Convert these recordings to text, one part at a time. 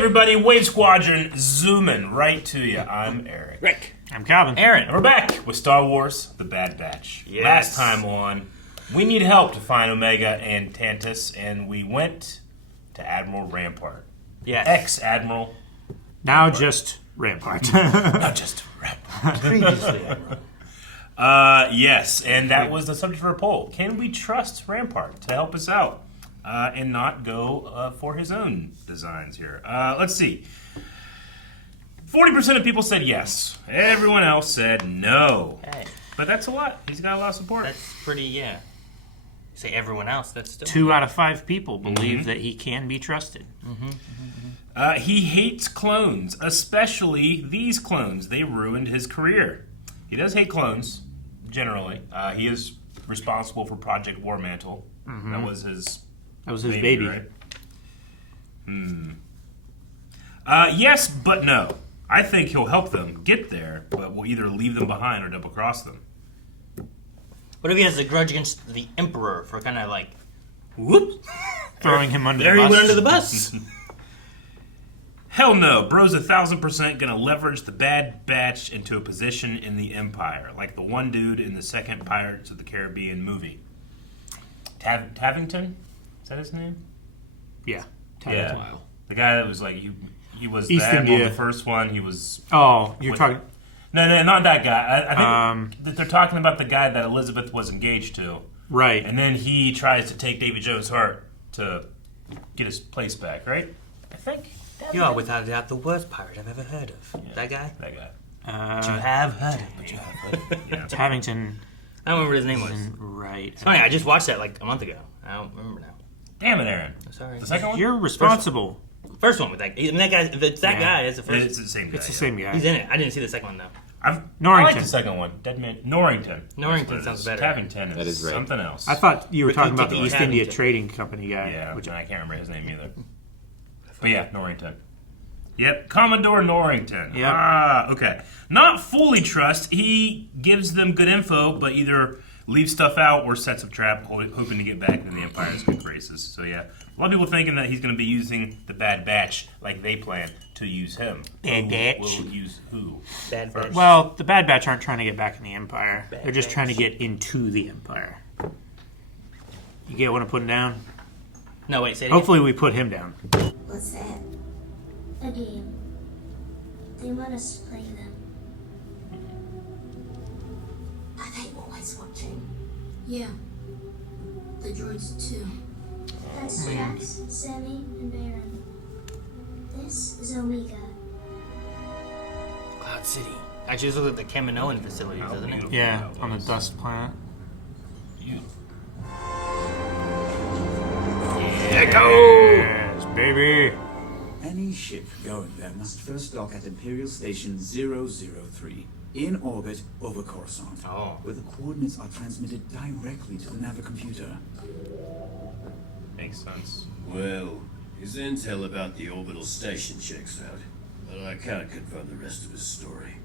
everybody, Wave Squadron zooming right to you. I'm Eric. Rick. I'm Calvin. Aaron. And we're back with Star Wars The Bad Batch. Yes. Last time on, we need help to find Omega and Tantus, and we went to Admiral Rampart. Yes. Ex-Admiral. Now just Rampart. Not just Rampart. Previously, Admiral. Yes, and that was the subject for a poll. Can we trust Rampart to help us out and not go for his own designs here? Let's see. 40% of people said yes. Everyone else said no. Hey, But that's a lot. He's got a lot of support. that's pretty, yeah. Say everyone else, that's still... 2 out of 5 people believe that he can be trusted. He hates clones, especially these clones. They ruined his career. He does hate clones, generally. He is responsible for Project War Mantle. That was his baby. Right? Yes, but no. I think he'll help them get there, but will either leave them behind or double cross them. What if he has a grudge against the Emperor for kind of like, whoop, Throwing him under there the he bus. went under the bus. Hell no. Bro's 1,000% gonna leverage the Bad Batch into a position in the Empire, like the one dude in the second Pirates of the Caribbean movie. Tavington? Is that his name? Yeah. Yeah. Wow. The guy that was like, he was the East Admiral in India. the first one. He was... Oh, you're Wait. talking... No, not that guy. I think that they're talking about the guy that Elizabeth was engaged to. Right. And then he tries to take Davy Jones' heart to get his place back, right? I think. You are without a doubt the worst pirate I've ever heard of. Yeah. That guy? That guy. But you have heard of But you have heard of it. Yeah. Tavington. I don't remember what his name was. Right. It's funny, I just watched that like a month ago. I don't remember now. Damn it, Aaron. Sorry. The second one? You're responsible. First one with that guy. That guy, it's that guy is the first. It's the same guy. It's the same guy. He's in it. I didn't see the second one though. I Norrington. like the second one. Dead Man. Norrington. Norrington That's what it sounds is. better. Tavington is, That is right. something else. I thought you were But talking you about take the it East India Tavington. Trading Company guy. Yeah, Which and I can't remember his name either. But yeah, Norrington. Yep, Commodore Norrington. Yep. Okay. Not fully trust. He gives them good info, but either leaves stuff out or sets a trap, hoping to get back into the Empire's good graces. So yeah, a lot of people thinking that he's going to be using the Bad Batch like they plan to use him. Bad Batch. Will use who? Bad first? Batch. Well, the Bad Batch aren't trying to get back in the Empire. Bad They're just Batch. trying to get into the Empire. You get what I'm putting down? No, wait, say it again. Hopefully we put him down. What's that? A game. They want us to play them. Are they always watching? Yeah. The droids too. That's Jax, Sammy, and Baron. This is Omega. Cloud City. Actually, this looks like the Kaminoan facilities, How doesn't it? beautiful Yeah, that on the was. dust planet. You- Yes, baby. Any ship going there must first dock at Imperial Station 003, in orbit over Coruscant, Oh. where the coordinates are transmitted directly to the navicomputer. Makes sense. Well, his intel about the orbital station checks out, but I can't confirm the rest of his story.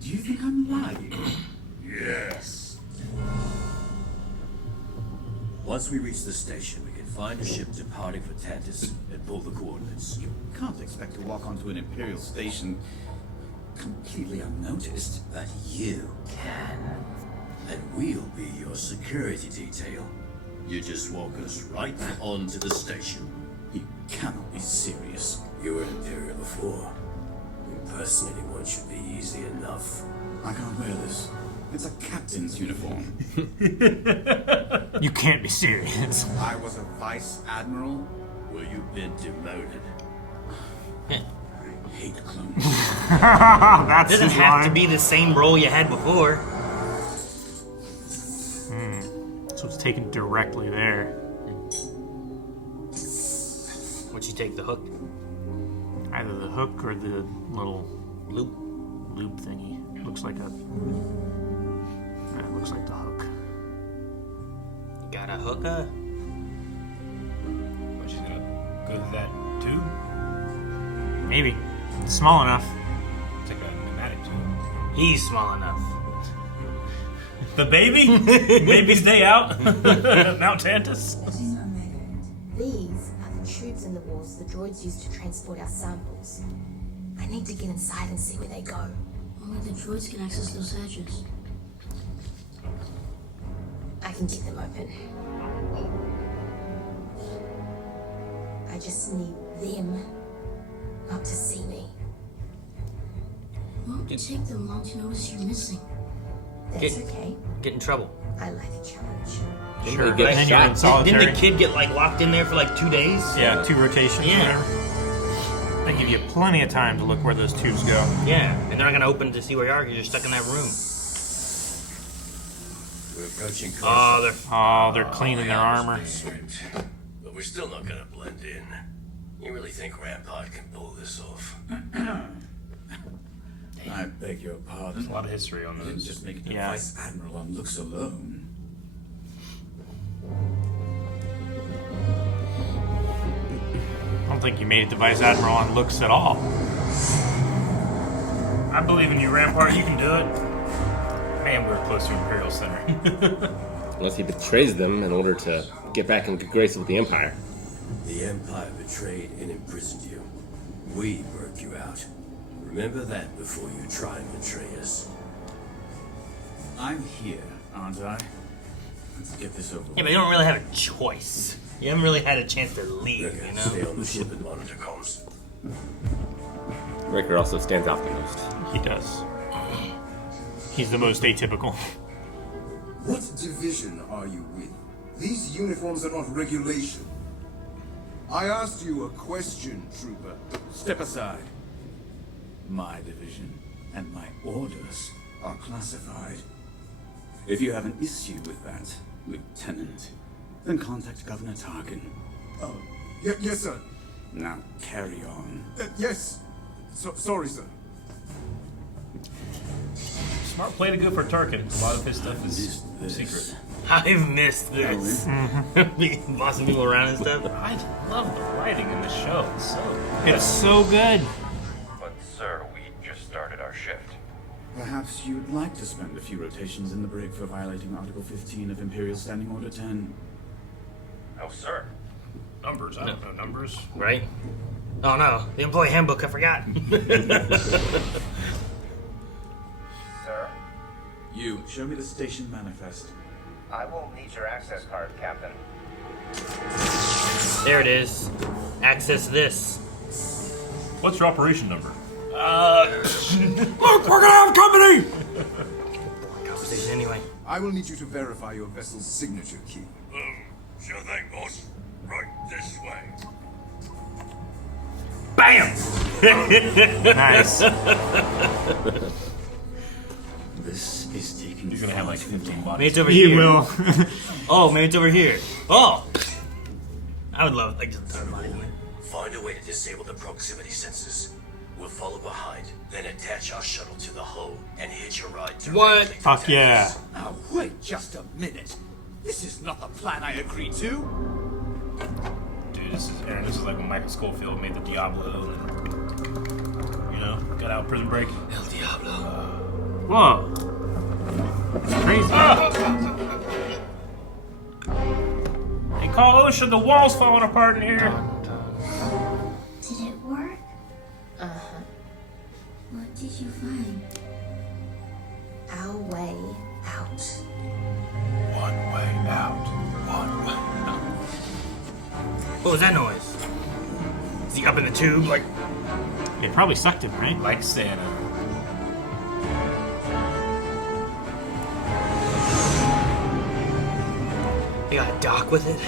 Do you think I'm lying? Yes. Once we reach the station, we can find a ship departing for Tantus and pull the coordinates. You can't expect to walk onto an Imperial station completely unnoticed. But you can. And we'll be your security detail. You just walk us right onto the station. You cannot be serious. You were an Imperial before. Impersonating one should be easy enough. I can't wear this. It's a captain's uniform. You can't be serious. I was a vice admiral. Well, you've been demoted. I hate clones. That's It doesn't his have line. to be the same role you had before. So it's taken directly there. Would you take the hook? Either the hook or the little Loop? loop thingy. Looks like a... It looks like the hook. Got a hooker? But she's gonna go to that too? Maybe. It's small enough. It's like a pneumatic tube. He's small enough. The baby? Baby's day out? Mount Tantus? These are the troops in in the walls the droids use to transport our samples. I need to get inside and see where they go. Only the droids can access those hatches. I can get them open. I just need them not to see me. Won't take them long to notice you're missing. That's okay. Get in trouble. I like a challenge. Sure. Right? And then you're in solitary. Didn't the kid get like locked in there for like 2 days? Yeah, 2 rotations. Yeah. Whatever. They give you plenty of time to look where those tubes go. Yeah, and they're not gonna open to see where you are because you're stuck in that room. We're approaching They're cleaning their armor. But we're still not gonna blend in. You really think Rampart can pull this off? I beg your pardon. A lot of history on I didn't those. just make it a Yeah. Vice Admiral on looks alone. I don't think you made it to Vice Admiral on looks at all. I believe in you, Rampart. You can do it. Man, we're close to Imperial Center. Unless he betrays them in order to get back in good graces with the Empire. The Empire betrayed and imprisoned you. We broke you out. Remember that before you try and betray us. I'm here, aren't I? Let's get this over Yeah, but you don't really have a choice. You haven't really had a chance to leave, Okay, you stay know? on the ship and monitor comms. Riker also stands out the most. He does. He's the most atypical. What division are you with? These uniforms are not regulation. I asked you a question, Trooper. Step aside. My division and my orders are classified. If you have an issue with that, Lieutenant, then contact Governor Tarkin. Oh, yes, sir. Now carry on. Yes. Sorry, sir. Smart play to go for Tarkin. A lot of his stuff is secret. I've missed this. Bossing people around and stuff. I love the writing in the show. It's so good. It's so good. But, sir, we just started our shift. Perhaps you'd like to spend a few rotations in the brig for violating Article 15 of Imperial Standing Order 10. Oh, sir. Numbers. I don't know numbers. Right? Oh no, the employee handbook, I forgot. Sir, You, show me the station manifest. I will need your access card, Captain. There it is. Access this. What's your operation number? Look, we're gonna have company! Conversation anyway. I will need you to verify your vessel's signature key. Sure thing, boss. Right this way. Bam! Nice. This is taking You're gonna have like 15 bodies. Maybe it's over He here. will. Oh, maybe it's over here. Oh! I would love, like, just a ton of money. Find a way to disable the proximity sensors. We'll follow behind, then attach our shuttle to the hull and hitch a ride directly. What? to Fuck yeah. Texas. Now, wait just a minute. This is not the plan I agreed to. Dude, this is Aaron. This is like when Michael Schofield made the Diablo. And, you know, got out Prison Break. El Diablo. Whoa. It's crazy. Hey, call OSHA. The wall's falling apart in here. Did it work? Uh-huh. What did you find? Our way out. One way out. One way out. What was that noise? Is he up in the tube? Like, It probably sucked him, right? Like Santa. they got a dock with it?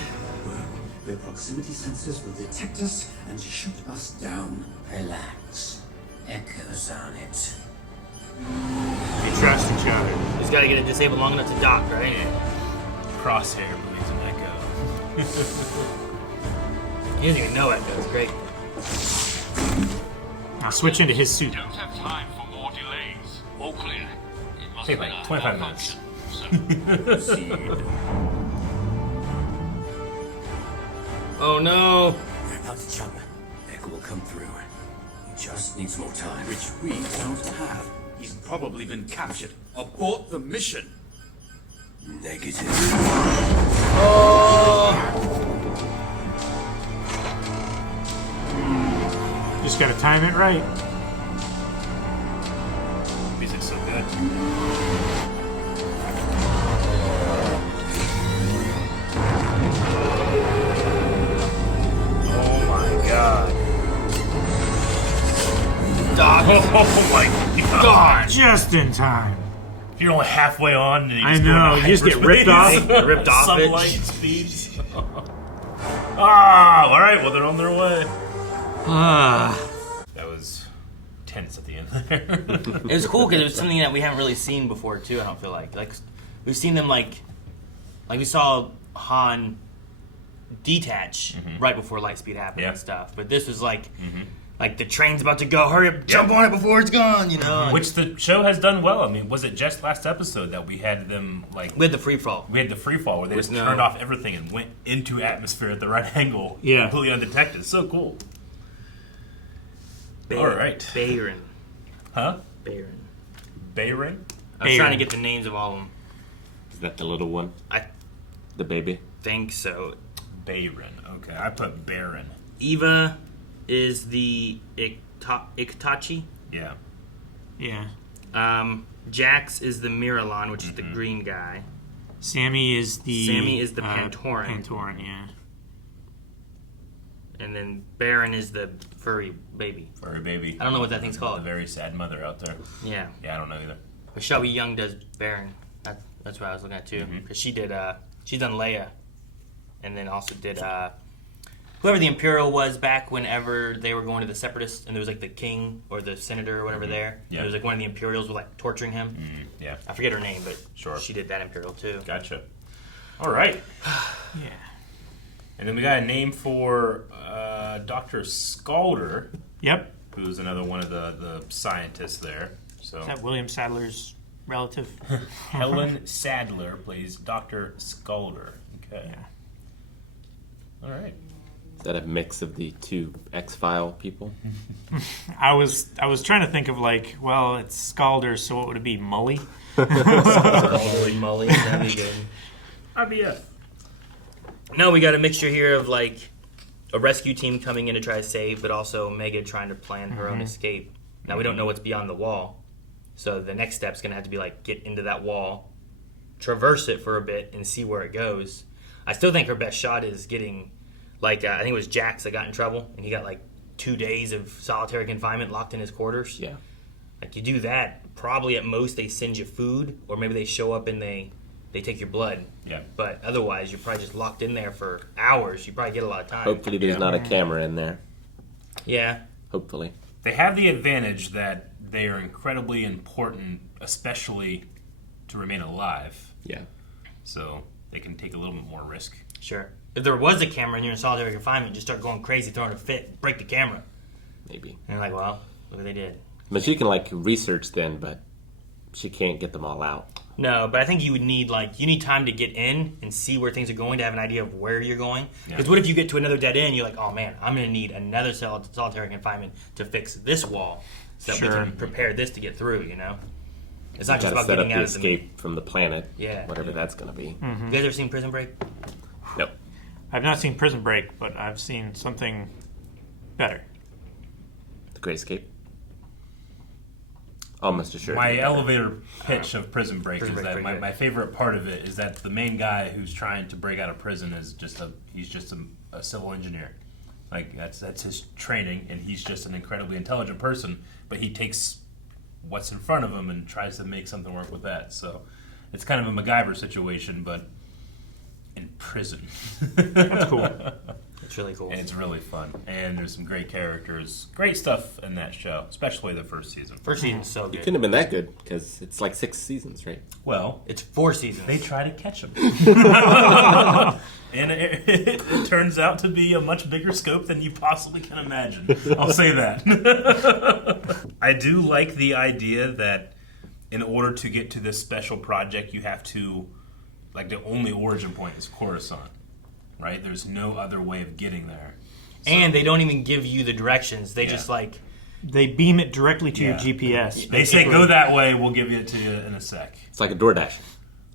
The proximity sensors will detect us and shoot us down. Relax. Echoes on it. They trust each other. Just gotta get it disabled long enough to dock, right? Crosshair believes in Echo. He doesn't even know Echo. It's great. Now switch into his suit. Don't have time for more delays. All clear. It must Take be like a 25 minutes. malfunction. Oh no! We're about to jump. Echo will come through. He just needs more time. Which we don't have. He's probably been captured. Abort the mission. Negative. Just gotta time it right. Music's so good. Oh my god. Oh my god. Just in time. If you're only halfway on and you I just go know, into you just get ripped hyperspace. off. Ripped off it. Sunlight speeds. Ah, alright, well they're on their way. That was tense at the end there. It was cool because it was something that we haven't really seen before too. I don't feel like we've seen them like we saw Han detach right before Lightspeed happened and stuff. But this was like the train's about to go. Hurry up, jump on it before it's gone. You know, Which the show has done well. I mean, was it just last episode that we had them like? We had the free fall. We had the free fall where they just turned off everything and went into atmosphere at the right angle, completely undetected. So cool. All right, Bayron. Huh? Bayron. Bayron. I was trying to get the names of all of them. Is that the little one? The baby? Think so. Bayron. Okay, I put Baron. Eva is the Iktachi. Yeah. Yeah. Jax is the Miralon, which is the green guy. Sammy is the Pantoran. Pantoran, yeah. And then Baron is the furry baby. Furry baby. I don't know what that thing's called. A very sad mother out there. Yeah. Yeah, I don't know either. But Shelby Young does Baron. That's what I was looking at too. Because she did. She's done Leia, and then also did whoever the Imperial was back whenever they were going to the Separatists, and there was like the king or the senator or whatever there. Yeah. There was like one of the Imperials was like torturing him. Yeah. I forget her name, but she did that Imperial too. Gotcha. All right. Yeah. And then we got a name for Dr. Scalder. Yep. Who's another one of the scientists there. So Is that William Sadler's relative? Helen Sadler plays Dr. Scalder. Okay. Yeah. All right. Is that a mix of the two X-File people? I was trying to think of like, well, it's Scalder, so what would it be? Mully? Mully. That'd be good. IBF. No, we got a mixture here of like a rescue team coming in to try to save, but also Mega trying to plan her own escape. Now we don't know what's beyond the wall, so the next step's gonna have to be like get into that wall, traverse it for a bit, and see where it goes. I still think her best shot is getting like I think it was Jax that got in trouble, and he got like 2 days of solitary confinement locked in his quarters. Yeah. Like you do that, probably at most they send you food, or maybe they show up and they take your blood. Yeah. But otherwise, you're probably just locked in there for hours. You probably get a lot of time. Hopefully there's not a camera in there. Yeah. Hopefully. They have the advantage that they are incredibly important, especially to remain alive. Yeah. So they can take a little bit more risk. Sure. If there was a camera and you're in solitary confinement, just start going crazy, throwing a fit, break the camera. Maybe. And you're like, well, look what they did. But she can like research then, but she can't get them all out. No, but I think you would need you need time to get in and see where things are going to have an idea of where you're going. Because what if you get to another dead end, you're like, oh man, I'm going to need another solitary confinement to fix this wall so that we can prepare this to get through, you know? It's not just about set getting up out the of the escape from the planet. Yeah. Whatever that's going to be. You guys ever seen Prison Break? Nope. I've not seen Prison Break, but I've seen something better. The Great Escape? Almost assured. My elevator pitch of Prison Break Prison is Break, that pretty my favorite part of it is that the main guy who's trying to break out of prison is just a civil engineer. Like that's his training, and he's just an incredibly intelligent person. But he takes what's in front of him and tries to make something work with that. So it's kind of a MacGyver situation, but in prison. That's cool. It's really cool. And it's really fun. And there's some great characters. Great stuff in that show, especially the first season. First season's so It good. couldn't have been that good because it's like 6 seasons, right? Well, It's 4 seasons. they try to catch him. And it turns out to be a much bigger scope than you possibly can imagine. I'll say that. I do like the idea that in order to get to this special project, you have to, like, the only origin point is Coruscant, right? There's no other way of getting there. So, And they don't even give you the directions. They just They beam it directly to your GPS. They say, go that way, we'll give it to you in a sec. It's like a DoorDash.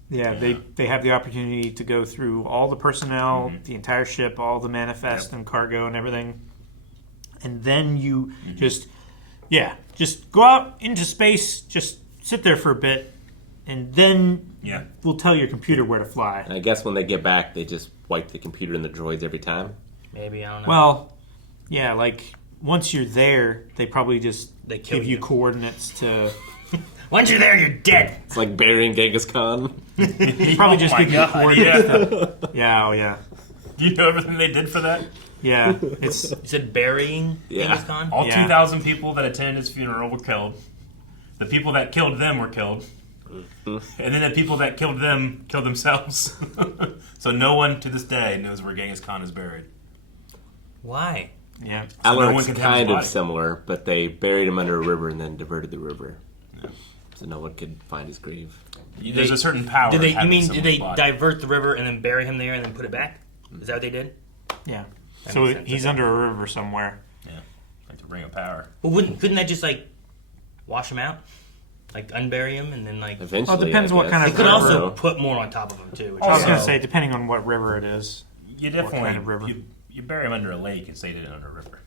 Yeah, they have the opportunity to go through all the personnel, the entire ship, all the manifest and cargo and everything. and then you just go out into space, just sit there for a bit, and then we'll tell your computer where to fly. And I guess when they get back, they just wipe the computer and the droids every time. Maybe, I don't know. Well, yeah, like once you're there, they probably just give you coordinates to. Once you're there, you're dead. It's like burying Genghis Khan. They probably just give you coordinates. Yeah. Do you know everything they did for that? Yeah, You said burying Genghis Khan? All 2,000 people that attended his funeral were killed. The people that killed them were killed. And then the people that killed them killed themselves. So no one to this day knows where Genghis Khan is buried. Why? Yeah. So Alaric's kind of similar, but they buried him under a river and then diverted the river. Yeah. So no one could find his grave. There's a certain power. Did they divert the river and then bury him there and then put it back? Is that what they did? Yeah. So he's under a river somewhere. Yeah. Like to bring a power. Well, couldn't that just like wash him out? Like unbury him and then like... Eventually, well, it depends what kind of river. They could river. also put more on top of him too. I was going to say, depending on what river it is. You definitely... What kind of river. You bury him under a lake and say did it under a river.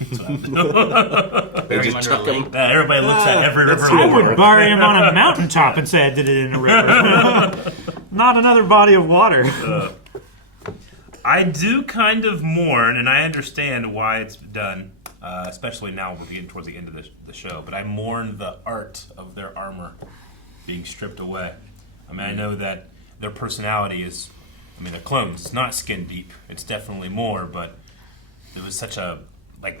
That's what I would do. Bury him under a lake? Everybody looks at every river. I would bury him on a mountaintop and say I did it in a river. Not another body of water. I do kind of mourn, and I understand why it's done, especially now we're getting towards the end of the show, but I mourn the art of their armor being stripped away. I mean, I know that their personality is, I mean, they're clones. It's not skin deep. It's definitely more, but there was such a, like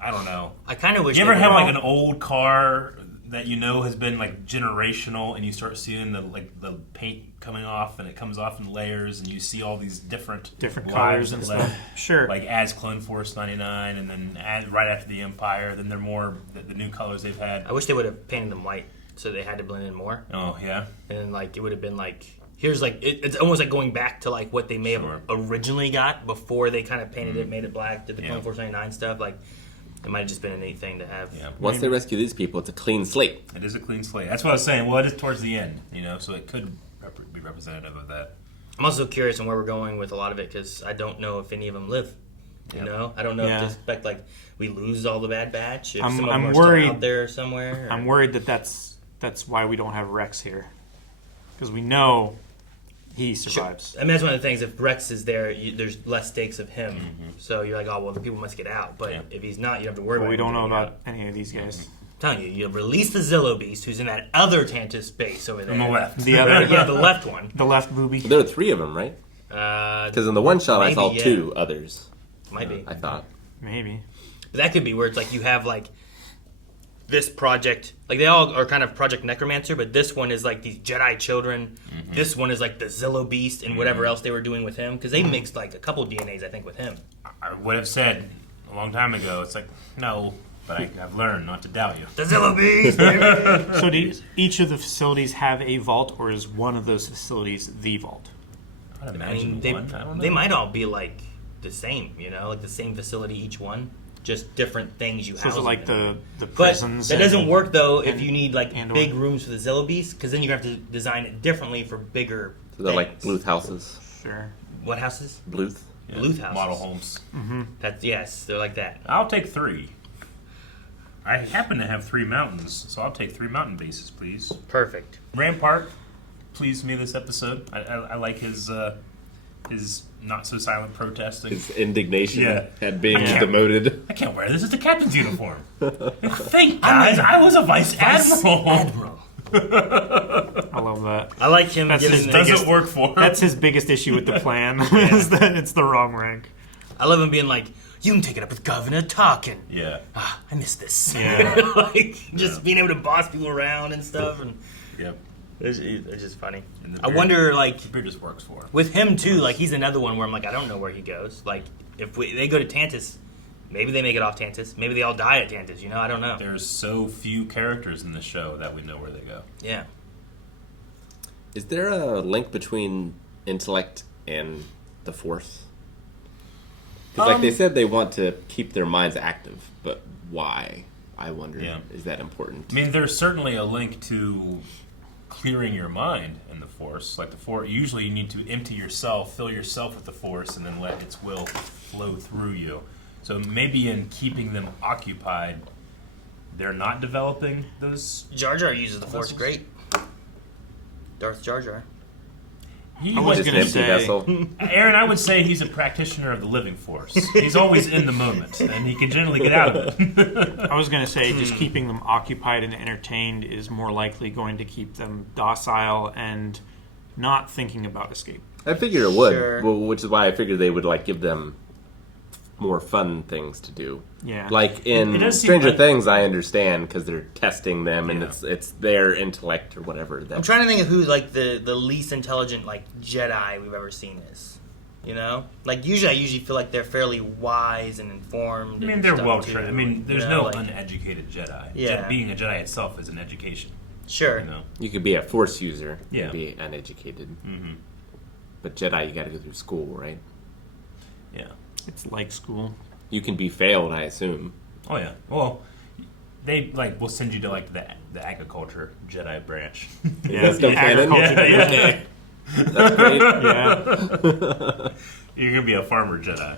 I don't know. I kind of wish you ever have like an old car that you know has been like generational, and you start seeing the paint coming off, and it comes off in layers, and you see all these different colors and stuff. Sure. Like as Clone Force 99, and then right after the Empire, then they're more the new colors they've had. I wish they would have painted them white, so they had to blend in more. Oh yeah. And like it would have been like here's like it's almost like going back to like what they may have originally got before they kind of painted it, made it black, did the Clone Force 99 stuff like. It might have just been a neat thing to have. Yeah. Once they rescue these people, it's a clean slate. It is a clean slate. That's what I was saying. Well, it is towards the end, so it could be representative of that. I'm also curious on where we're going with a lot of it because I don't know if any of them live. You know, I don't know if to expect like we lose all the Bad Batch. If some of them are worried still out there somewhere. I'm worried that's why we don't have Rex here, because we know he survives. Sure. I mean, that's one of the things. If Rex is there, there's less stakes of him. Mm-hmm. So you're like, oh well, the people must get out. But if he's not, you don't have to worry about. We don't know about any of these guys. I'm telling you, you release the Zillo Beast, who's in that other Tantus base over there. On the left. The other, the left one. The left booby. There are 3 of them, right? Because in the one shot, I saw 2 others. Might be. I thought. Maybe. But that could be where it's like you have like this project, like they all are kind of Project Necromancer, but this one is like these Jedi children. Mm-hmm. This one is like the Zillo Beast and whatever else they were doing with him, because they mixed like a couple DNAs, I think, with him. I would have said a long time ago, it's like, no, but I've learned not to doubt you. The Zillo Beast! So do each of the facilities have a vault, or is one of those facilities the vault? I'd imagine they, one. I don't know. They might all be like the same, like the same facility, each one. Just different things you house. So like the But prisons. that doesn't work though if you need like big rooms for the Zillo Beast, because then you have to design it differently for bigger. So they're like Bluth houses. Sure. What houses? Bluth. Yeah, Bluth houses. Model homes. Mm-hmm. Yes, they're like that. I'll take 3. I happen to have 3 mountains, so I'll take 3 mountain bases, please. Perfect. Rampart pleased me this episode. I like his not so silent protesting. His indignation at being I demoted. I can't wear this. It's the captain's uniform. Think, guys, I was a vice admiral. I love that. I like him. Doesn't work for him. That's his biggest issue with the plan. Is that it's the wrong rank. I love him being like, you can take it up with Governor Tarkin. Yeah. I miss this. Yeah. Just being able to boss people around and stuff. And yep. It's just funny. I wonder, like, the beard just works for him. With him too. Like, he's another one where I'm like, I don't know where he goes. Like, if they go to Tantus, maybe they make it off Tantus. Maybe they all die at Tantus. I don't know. There's so few characters in the show that we know where they go. Yeah. Is there a link between intellect and the Force? Because, like they said, they want to keep their minds active, but why? I wonder. Yeah. Is that important? I mean, there's certainly a link to clearing your mind in the Force. Like the Force, usually you need to empty yourself, fill yourself with the Force, and then let its will flow through you. So maybe in keeping them occupied, they're not developing those. Jar Jar uses the Force great. Darth Jar Jar. I was going to say, Aaron, I would say he's a practitioner of the living force. He's always in the moment, and he can generally get out of it. I was going to say, just keeping them occupied and entertained is more likely going to keep them docile and not thinking about escape. I figured it would, Sure. well, which is why I figured they would like give them more fun things to do. Yeah. Like It in does seem Stranger like- Things, I understand because they're testing them and Yeah. it's their intellect or whatever. I'm trying to think of who like the least intelligent like Jedi we've ever seen is. You know, like I usually feel like they're fairly wise and informed. I mean, and they're stuff, well too, trained. I mean, there's you know, no like- uneducated Jedi. Yeah. Being a Jedi itself is an education. Sure. You know? You could be a Force user Yeah. and be uneducated. Mm-hmm. But Jedi, you got to go through school, right? Yeah. It's like school. You can be failed, I assume. Oh yeah. Well, they like will send you to like the agriculture Jedi branch. Yeah, that's still canon? Yeah. That's great. Yeah. You're gonna be a farmer Jedi.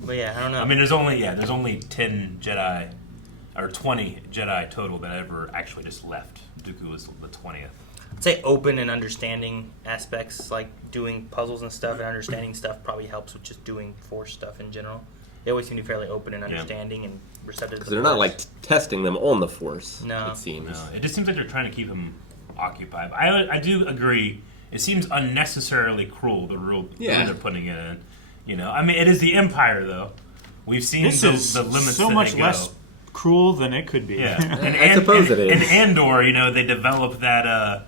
But yeah, I don't know. I mean, there's only 10 Jedi, or 20 Jedi total that ever actually just left. Dooku was the 20th. I'd say open and understanding aspects, like doing puzzles and stuff, and understanding stuff probably helps with just doing Force stuff in general. They always seem to be fairly open and understanding and receptive. Because they're not like testing them on the Force. No. It seems. No, it just seems like they're trying to keep him occupied. I do agree. It seems unnecessarily cruel the rule they're putting it in. You know, I mean, it is the Empire though. We've seen This is the limits so that much they go. less cruel than it could be. Yeah, I suppose it is. In Andor, you know, they develop that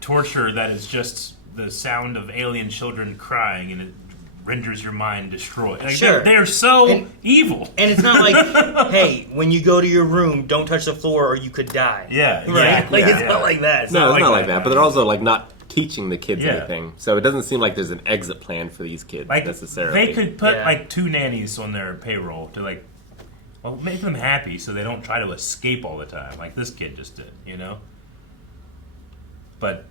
torture that is just the sound of alien children crying, and it renders your mind destroyed. Like, Sure. they're so evil. And it's not like, hey, when you go to your room, don't touch the floor or you could die. Yeah, Right? exactly. Like, Yeah. it's not like that. It's No, it's not like that. that. But they're also like not teaching the kids Yeah. anything. So it doesn't seem like there's an exit plan for these kids Like necessarily. they could put Yeah. like 2 nannies on their payroll to like, well, make them happy so they don't try to escape all the time, like this kid just did, you know. But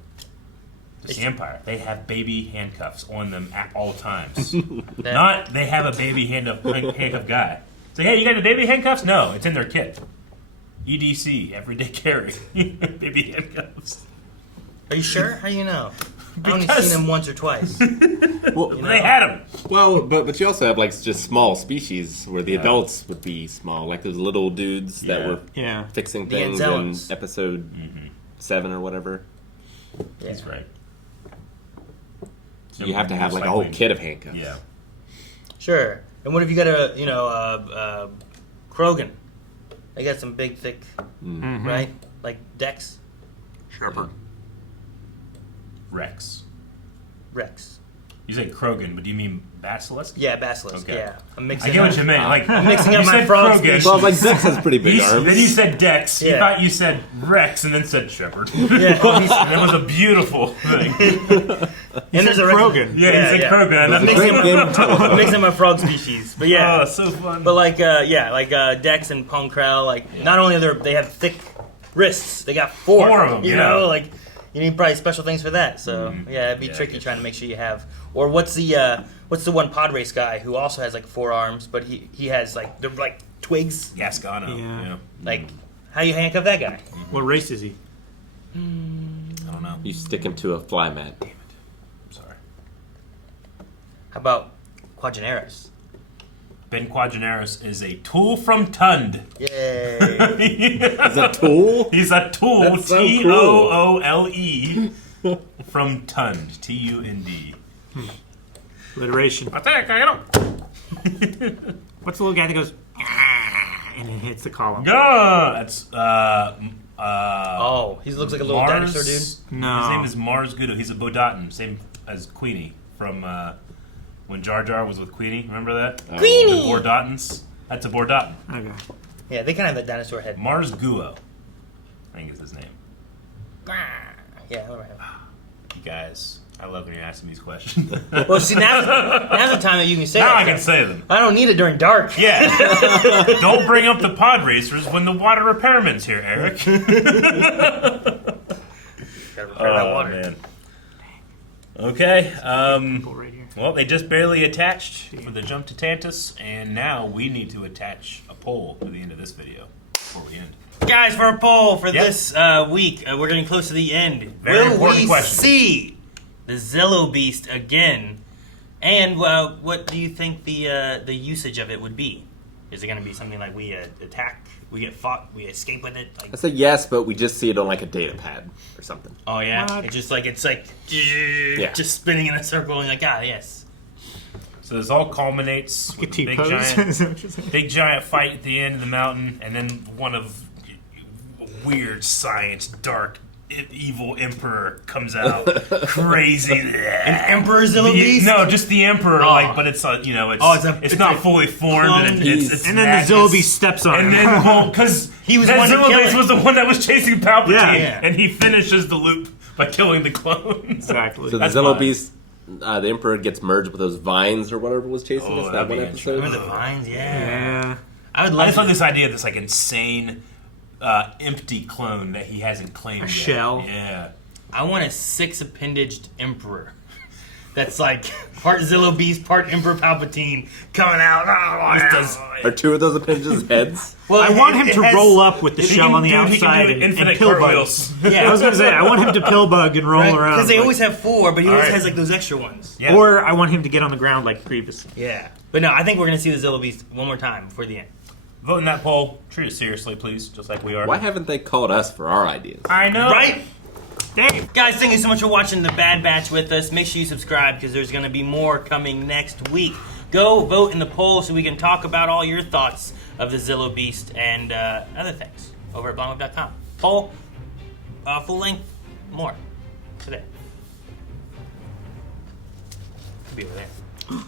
it's the Empire. They have baby handcuffs on them at all times. Not they have a baby handcuff guy. Say, hey, you got the baby handcuffs? No, it's in their kit. EDC, everyday carry, baby handcuffs. Are you sure? How do you know? I've only Because- seen them once or twice. Well, They had them. well, but you also have like just small species where the adults would be small, like those little dudes that Yeah. were Yeah. fixing The things in Anzellans. episode 7 or whatever. Yeah. That's right. So you have to have Most like a whole likely- kit of handcuffs. Yeah. Sure. And what if you got Krogan? They got some big, thick, Mm-hmm. right? Like Dex, Shepard. Rex. Rex. You say Krogan, but do you mean Basilisk? Yeah, Basilisk. Okay. Yeah, I'm I mixing. get up. what you meant. Like I'm mixing up you my said frog Krogan. species. Well, like Dex has pretty big arms. Then you said Dex. You Yeah. thought you said Rex, and then said Shepard. Yeah. That was a beautiful thing. And there's a Krogan. Yeah, you said Krogan. I'm That's mixing, Great game of telephone. I'm mixing my frog species, but yeah. Oh, so fun. But like, Dex and Ponkrell, like, not only they have thick wrists, they got four. Four of them, You yeah. know, like, you need probably special things for that. So yeah, it'd be Yeah, I tricky get trying to make sure you have. Or what's the one pod race guy who also has like 4 arms, but he has like they're like twigs. Gascano. Yeah. Yeah. Like, how you handcuff that guy? What race is he? I don't know. You stick him to a fly mat. I'm sorry. How about Quagenaris? Ben Quagenaris is a tool from Tund. Yay! Is a tool? He's a tool. That's so cool. Toole from Tund. TUND. Alliteration. I think I know. What's the little guy that goes, "Ah," and he hits the column? That's Oh, he looks like a little Mars, dinosaur dude. No. His name is Mars Gudo. He's a Bodatin, same as Queenie from when Jar Jar was with Queenie. Remember that? Queenie! The Bordatins. That's a Bordatin. Okay. Yeah, they kind of have that dinosaur head. Mars Guo, I think is his name. Yeah, I remember him. You guys, I love when you're asking these questions. Well, see, now's the time that you can say now that I can stuff. say them. I don't need it during dark. Yeah. Don't bring up the pod racers when the water repairman's here, Eric. Gotta repair that water. Man. Okay. Right here. Well, they just barely attached for the jump to Tantus, and now we need to attach a pole to the end of this video before we end. Guys, for a poll for Yep. this week, we're getting close to the end. Very Will important we question. see the Zillo Beast again? And what do you think the usage of it would be? Is it going to be something like we attack, we get fought, we escape with it? Like, I say yes, but we just see it on like a data pad or something. oh yeah, it's like just spinning in a circle and like yes. So this all culminates with a big giant fight at the end of the mountain, and then one of weird science, dark, evil emperor comes out, crazy. An Emperor Zillo Beast? No, just the emperor. Oh. Like, but it's it's not fully formed, and it's and then the Zillo Beast steps on and him. then well, because he was the one to Zillo kill Beast him. was the one that was chasing Palpatine, Yeah. and he finishes the loop by killing the clone. Exactly. So the That's Zillo fine. Beast, the Emperor gets merged with those vines or whatever was chasing us that that'd one be episode. Remember the vines? Yeah. I would I love just like this idea of this like insane, empty clone that he hasn't claimed. A yet. shell. Yeah. I want a 6-appendaged Emperor. That's like part Zillo Beast, part Emperor Palpatine coming out. Are two of those appendages heads? Well, I want him it to has- roll up with the He shell can on the do- he can outside do and infinite pill bug. cartwheels. Yeah. I was gonna say I want him to pill bug and roll around. Because they like- always have 4, but he always Alright. has like those extra ones. Yeah. Or I want him to get on the ground like previously. Yeah. But no, I think we're going to see the Zillo Beast one more time before the end. Vote in that poll. Treat it seriously, please, just like we are. Why haven't they called us for our ideas? I know. Right? Dave. Guys, thank you so much for watching The Bad Batch with us. Make sure you subscribe because there's going to be more coming next week. Go vote in the poll so we can talk about all your thoughts of the Zillo Beast and other things over at blindweb.com. Poll, full length, more today. Could be over there.